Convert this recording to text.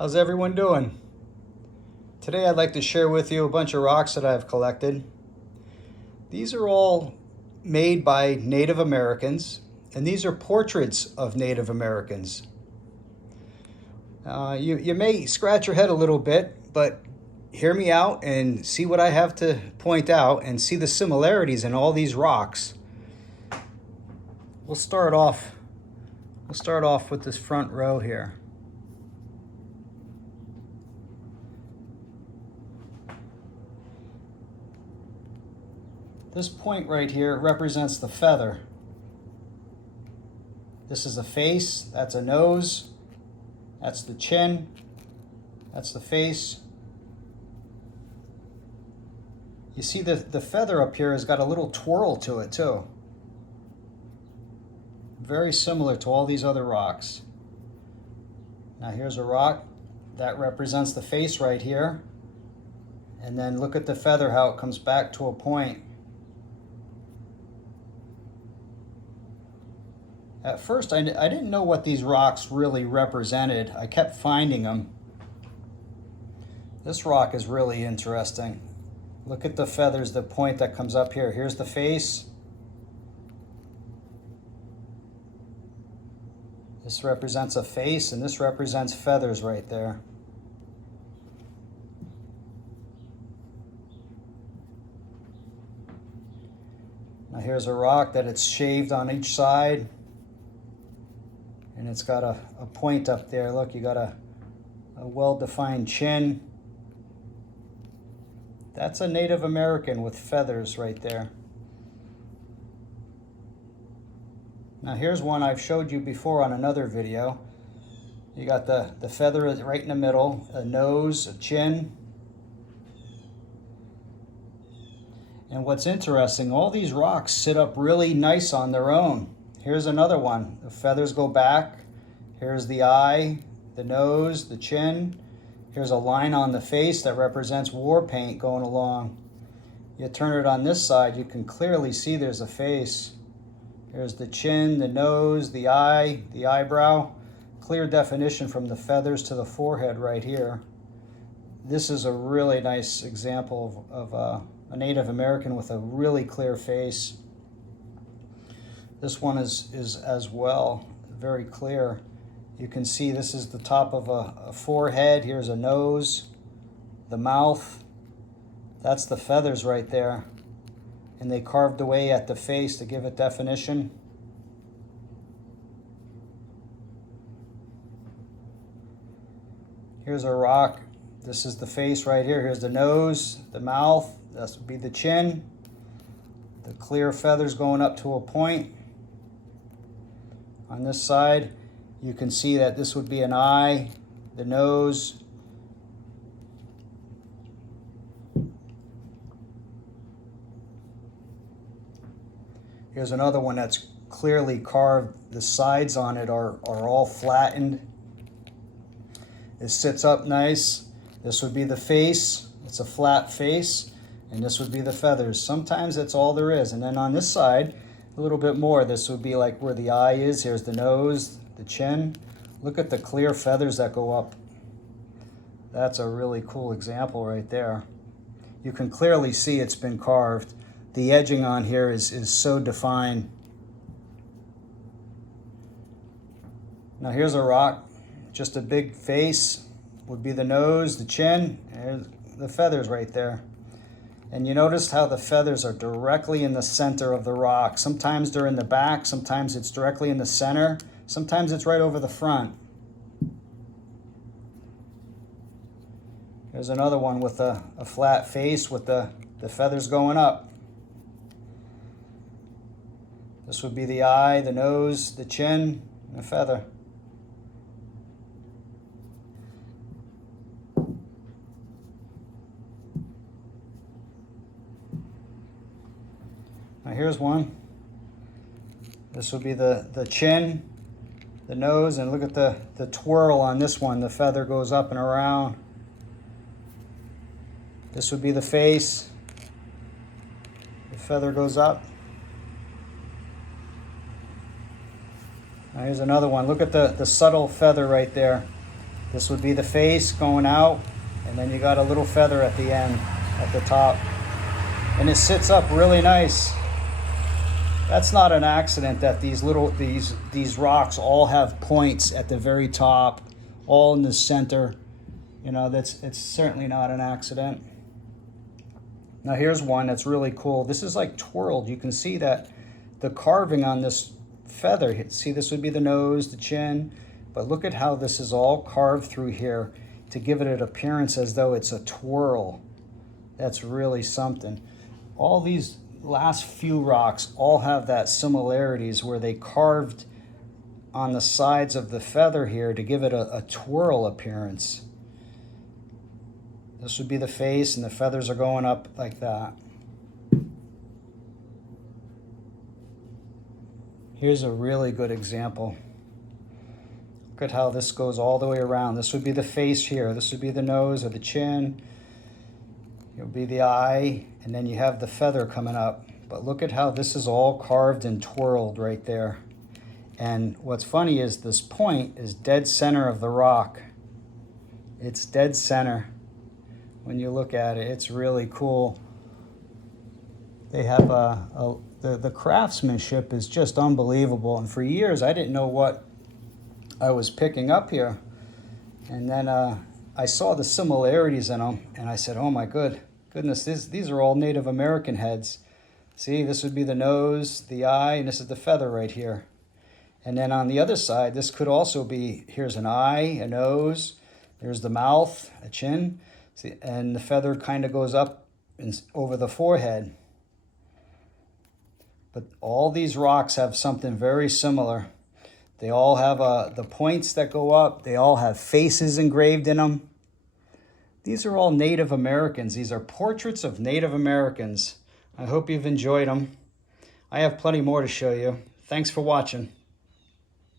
How's everyone doing? Today I'd like to share with you a bunch of rocks that I've collected. These are all made by Native Americans, and these are portraits of Native Americans. You may scratch your head a little bit, but hear me out and see what I have to point out and see the similarities in all these rocks. We'll start off with this front row here. This point right here represents the feather. This is a face, that's a nose, that's the chin, that's the face. You see the feather up here has got a little twirl to it too. Very similar to all these other rocks. Now here's a rock that represents the face right here. And then look at the feather, how it comes back to a point. At first, I didn't know what these rocks really represented. I kept finding them. This rock is really interesting. Look at the feathers, the point that comes up here. Here's the face. This represents a face, and this represents feathers right there. Now here's a rock that it's shaved on each side. And it's got a point up there. Look, you got a well-defined chin. That's a Native American with feathers right there. Now here's one I've showed you before on another video. You got the feather right in the middle, a nose, a chin. And what's interesting, all these rocks sit up really nice on their own. Here's another one. The feathers go back. Here's the eye, the nose, the chin. Here's a line on the face that represents war paint going along. You turn it on this side, you can clearly see there's a face. Here's the chin, the nose, the eye, the eyebrow. Clear definition from the feathers to the forehead right here. This is a really nice example of a Native American with a really clear face. This one is as well, very clear. You can see this is the top of a forehead. Here's a nose, the mouth. That's the feathers right there. And they carved away at the face to give it definition. Here's a rock. This is the face right here. Here's the nose, the mouth. This would be the chin. The clear feathers going up to a point. On this side, you can see that this would be an eye, the nose. Here's another one that's clearly carved. The sides on it are all flattened. It sits up nice. This would be the face. It's a flat face. And this would be the feathers. Sometimes that's all there is. And then on this side, a little bit more. This would be like where the eye is. Here's the nose, the chin. Look at the clear feathers that go up. That's a really cool example right there. You can clearly see it's been carved. The edging on here is so defined. Now here's a rock. Just a big face would be the nose, the chin, and the feathers right there. And you notice how the feathers are directly in the center of the rock. Sometimes they're in the back, sometimes it's directly in the center, sometimes it's right over the front. Here's another one with a flat face with the feathers going up. This would be the eye, the nose, the chin, and the feather. Now here's one. This would be the chin, the nose, and look at the twirl on this one. The feather goes up and around. This would be the face. The feather goes up. Now here's another one. Look at the subtle feather right there. This would be the face going out, and then you got a little feather at the end, at the top. And it sits up really nice. That's not an accident that these rocks all have points at the very top, all in the center. You know, it's certainly not an accident. Now here's one that's really cool. This is like twirled. You can see that the carving on this feather. See, this would be the nose, the chin, but look at how this is all carved through here to give it an appearance as though it's a twirl. That's really something. All these last few rocks all have that similarities where they carved on the sides of the feather here to give it a twirl appearance. This would be the face, and the feathers are going up like that. Here's a really good example. Look at how this goes all the way around. This would be the face here. This would be the nose or the chin. It would be the eye, and then you have the feather coming up. But look at how this is all carved and twirled right there. And what's funny is this point is dead center of the rock. It's dead center. When you look at it, it's really cool. They have the craftsmanship is just unbelievable. And for years, I didn't know what I was picking up here. And then I saw the similarities in them, and I said, oh my goodness, these are all Native American heads. See, this would be the nose, the eye, and this is the feather right here. And then on the other side, this could also be, here's an eye, a nose, there's the mouth, a chin, see, and the feather kind of goes up over the forehead. But all these rocks have something very similar. They all have the points that go up. They all have faces engraved in them. These are all Native Americans. These are portraits of Native Americans. I hope you've enjoyed them. I have plenty more to show you. Thanks for watching.